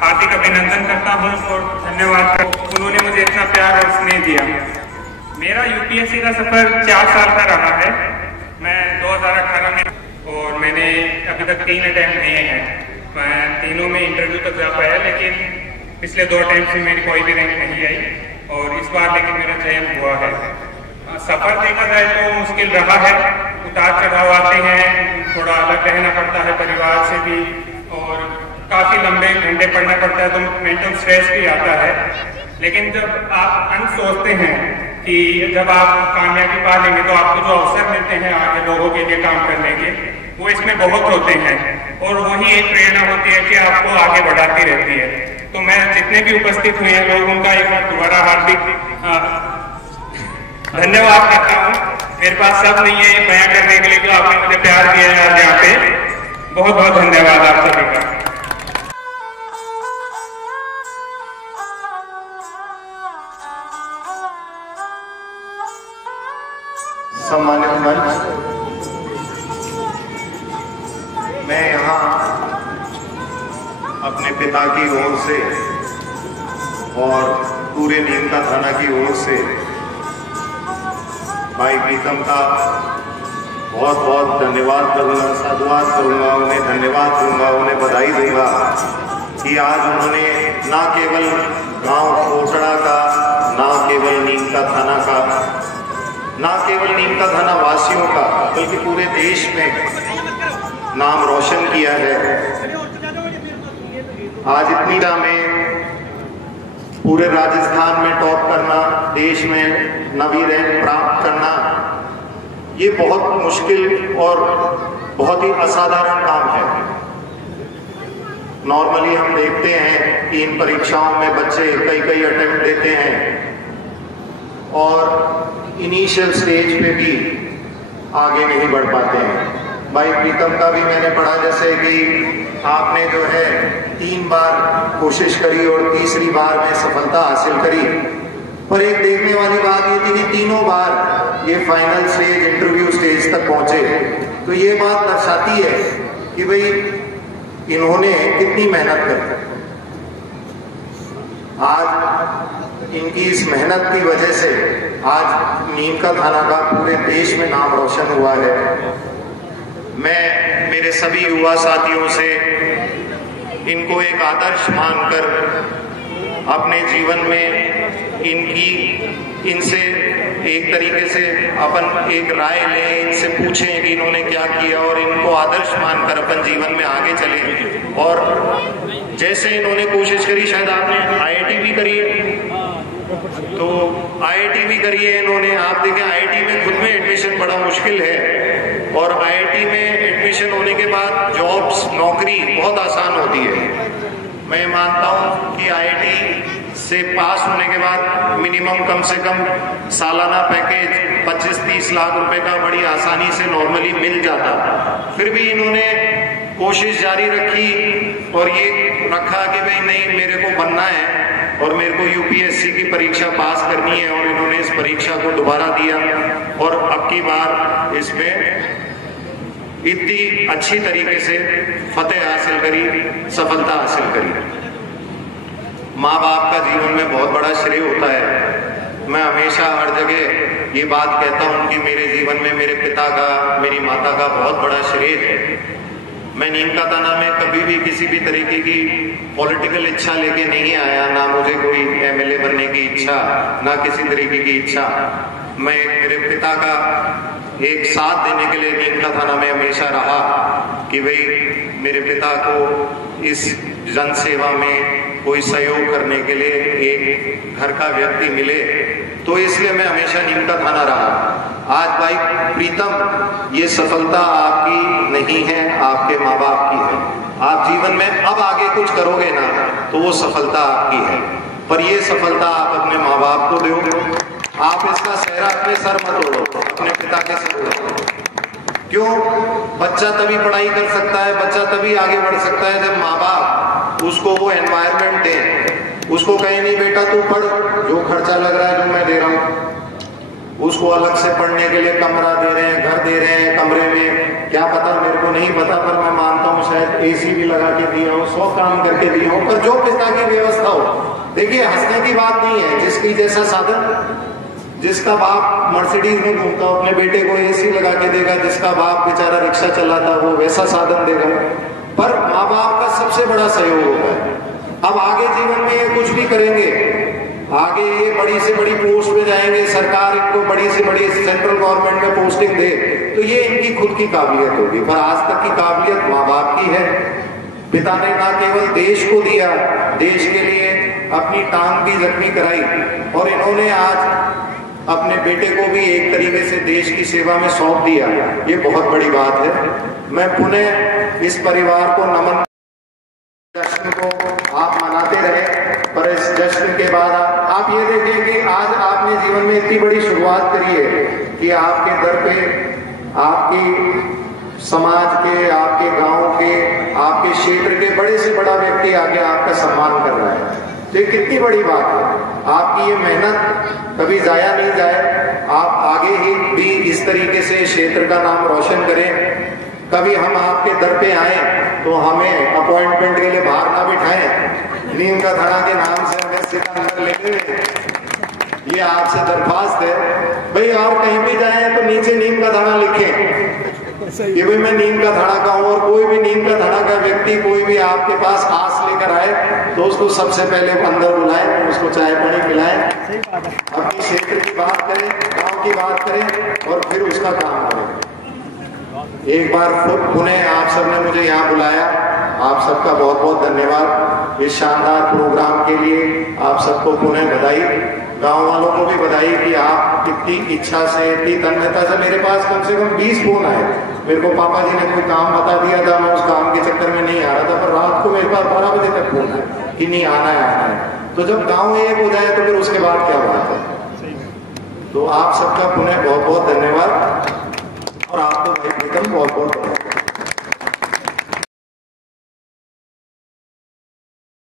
हार्दिक अभिनंदन करता हूं और धन्यवाद। उन्होंने मुझे इतना प्यार और स्नेह दिया। मेरा यूपीएससी का सफर 4 साल का रहा है। मैं 2018 में और मैंने अभी तक 3 अटेम्प्ट दिए हैं। मैं तीनों में इंटरव्यू तक जा पाया, लेकिन पिछले 2 अटेम्प्ट में मेरी कोई भी रैंक नहीं आई और इस बार लेकिन मेरा चयन हुआ है। सफर देखा जाए तो मुश्किल रहा है, उतार चढ़ाव आते हैं, थोड़ा अलग रहना पड़ता है परिवार से भी और काफी लंबे घंटे पढ़ना पड़ता है, तो मेंटल स्ट्रेस भी आता है। लेकिन जब आप अंत सोचते हैं कि जब आप कामयाबी पा लेंगे तो आपको जो अवसर मिलते हैं आगे लोगों के लिए काम करने के, वो इसमें बहुत होते हैं और वही एक प्रेरणा होती है कि आपको आगे बढ़ाती रहती है। तो मैं जितने भी उपस्थित हुए हैं लोग, उनका एक बार दोबारा हार्दिक धन्यवाद करता हूँ। मेरे पास सब नहीं है बयां करने के लिए, जो आपने मुझे प्यार दिया है आज यहाँ पे, बहुत बहुत धन्यवाद आप सभी का। सम्मानित मंच, मैं यहाँ अपने पिता की ओर से और पूरे नीमका थाना की ओर से भाई प्रीतम का बहुत बहुत धन्यवाद करूँगा, साधुवाद करूँगा, उन्हें धन्यवाद दूंगा, उन्हें बधाई दूंगा कि आज उन्होंने ना केवल गांव कोटड़ा का, ना केवल नीमका थाना का, ना केवल नीमका थाना वासियों का, बल्कि पूरे देश में नाम रोशन किया है। आज इतनी में पूरे राजस्थान में टॉप करना, देश में नवी रैंक प्राप्त करना, ये बहुत मुश्किल और बहुत ही असाधारण काम है। नॉर्मली हम देखते हैं कि इन परीक्षाओं में बच्चे कई अटेम्प्ट देते हैं और इनिशियल स्टेज पे भी आगे नहीं बढ़ पाते हैं। भाई प्रीतम का भी मैंने पढ़ा जैसे कि आपने जो है 3 बार कोशिश करी और तीसरी बार में सफलता हासिल करी, पर एक देखने वाली बात ये थी कि तीनों बार ये फाइनल स्टेज, इंटरव्यू स्टेज तक पहुंचे। तो ये बात दर्शाती है कि भाई इन्होंने कितनी मेहनत करी। आज इनकी इस मेहनत की वजह से आज नीमका थाना का पूरे देश में नाम रोशन हुआ है। मैं मेरे सभी युवा साथियों से इनको एक आदर्श मानकर अपने जीवन में इनसे एक तरीके से अपन एक राय लें, इनसे पूछें कि इन्होंने क्या किया और इनको आदर्श मानकर अपन जीवन में आगे चलें। और जैसे इन्होंने कोशिश करी, शायद आपने आईआईटी भी करी है, तो आईआईटी भी करी है इन्होंने। आप देखें आईआईटी में खुद में एडमिशन बड़ा मुश्किल है और आईआईटी में एडमिशन होने के बाद जॉब्स, नौकरी बहुत आसान होती है। मैं मानता हूं कि आईआईटी से पास होने के बाद मिनिमम कम से कम सालाना पैकेज 25-30 लाख रुपए का बड़ी आसानी से नॉर्मली मिल जाता। फिर भी इन्होंने कोशिश जारी रखी और ये रखा कि भाई नहीं, मेरे को बनना है और मेरे को यूपीएससी की परीक्षा पास करनी है, और इन्होंने इस परीक्षा को दोबारा दिया और अब की बार इसमें इतनी अच्छी तरीके से फतेह हासिल करी, सफलता हासिल करी। माँ बाप का जीवन में बहुत बड़ा श्रेय होता है। मैं हमेशा हर जगह ये बात कहता हूँ कि मेरे जीवन में मेरे पिता का, मेरी माता का बहुत बड़ा श्रेय है। मैं नीमका थाना में कभी भी किसी भी तरीके की पॉलिटिकल इच्छा लेके नहीं आया, ना मुझे कोई एमएलए बनने की इच्छा, ना किसी तरीके की इच्छा। मैं मेरे पिता का एक साथ देने के लिए नीमका थाना में हमेशा रहा कि भाई मेरे पिता को इस जन सेवा में कोई सहयोग करने के लिए एक घर का व्यक्ति मिले, तो इसलिए मैं हमेशा नीमका थाना रहा। आज भाई प्रीतम, ये सफलता आपकी नहीं है, आपके माँ बाप की है। आप जीवन में अब आगे कुछ करोगे ना तो वो सफलता आपकी है, पर ये सफलता आप अपने माँ बाप को दो। आप इसका सेहरा अपने सर मत ओढ़ो, अपने पिता के सर ओढ़ो। क्यों? बच्चा तभी पढ़ाई कर सकता है, बच्चा तभी आगे बढ़ सकता है जब माँ बाप उसको वो एनवायरनमेंट दे। उसको कहे नहीं बेटा तू पढ़, जो खर्चा लग रहा है जो मैं दे रहा हूँ। उसको अलग से पढ़ने के लिए कमरा दे रहे हैं, घर दे रहे हैं, कमरे में क्या पता, मेरे को नहीं पता, पर मैं मानता हूँ शायद एसी भी लगा के दिया हो, 100 काम करके दिया हो, पर जो पिता की व्यवस्था हो। देखिए हंसने की बात नहीं है, जिसकी जैसा साधन, जिसका बाप मर्सिडीज में घूमता हो अपने बेटे को एसी लगा के देगा, जिसका बाप बेचारा रिक्शा चलाता वो वैसा साधन देगा, पर माँ बाप का सबसे बड़ा सहयोग होता है। अब आगे जीवन में ये कुछ भी करेंगे, आगे ये बड़ी से बड़ी पोस्ट पे जाएंगे, सरकार इनको बड़ी से बड़ी सेंट्रल गवर्नमेंट में पोस्टिंग दे, तो ये इनकी खुद की काबिलियत होगी, पर आज तक की काबिलियत माँ बाप की है। पिता ने ना केवल देश को दिया, देश के लिए अपनी टांग भी जख्मी कराई, और इन्होंने आज अपने बेटे को भी एक तरीके से देश की सेवा में सौंप दिया। ये बहुत बड़ी बात है। मैं पुनः इस परिवार को नमन, जश्न को आप मनाते रहे, पर इस जश्न के बाद आप ये देखें कि आज आपने जीवन में इतनी बड़ी शुरुआत करी है कि आपके दर पे आपकी समाज के, आपके गांव के, आपके क्षेत्र के बड़े से बड़ा व्यक्ति आगे आपका सम्मान कर रहा है। तो ये कितनी बड़ी बात है। आपकी ये मेहनत कभी जाया नहीं जाए, आप आगे ही भी इस तरीके से क्षेत्र का नाम रोशन करें। कभी हम आपके दर पे आए तो हमें अपॉइंटमेंट के लिए बाहर ना बिठाएं, नीम का धड़ा के नाम से हमें सीधा अंदर ले लें, ये आपसे दरख्वास्त है भाई। और कहीं भी जाए तो नीचे नीम का धड़ा लिखें कि भाई मैं नीम का धड़ा का हूं, और कोई भी नीम का धड़ा का व्यक्ति कोई भी आपके पास आस लेकर आए तो उसको सबसे पहले अंदर बुलाएं, उसको चाय पानी पिलाएं, अपनी क्षेत्र की बात करें, गांव की बात करें, और फिर उसका काम करें। एक बार पुनः आप सबने मुझे यहाँ बुलाया, आप सबका बहुत बहुत धन्यवाद। इस शानदार प्रोग्राम के लिए आप सबको पुनः बधाई, गांव वालों को भी बधाई कि आप इतनी इच्छा से, इतनी तन्मयता से, मेरे पास कम से कम 20 फोन आए। मेरे को पापा जी ने कोई काम बता दिया था, मैं उस काम के चक्कर में नहीं आ रहा था, पर रात को मेरे पास 12 बजे तक फोन है कि नहीं आना है, आना है। तो जब गाँव एक हो जाए तो फिर उसके बाद क्या बात है। तो आप सबका पुनः बहुत बहुत धन्यवाद, और आपको भाई प्रीतम बहुत बहुत धन्यवाद।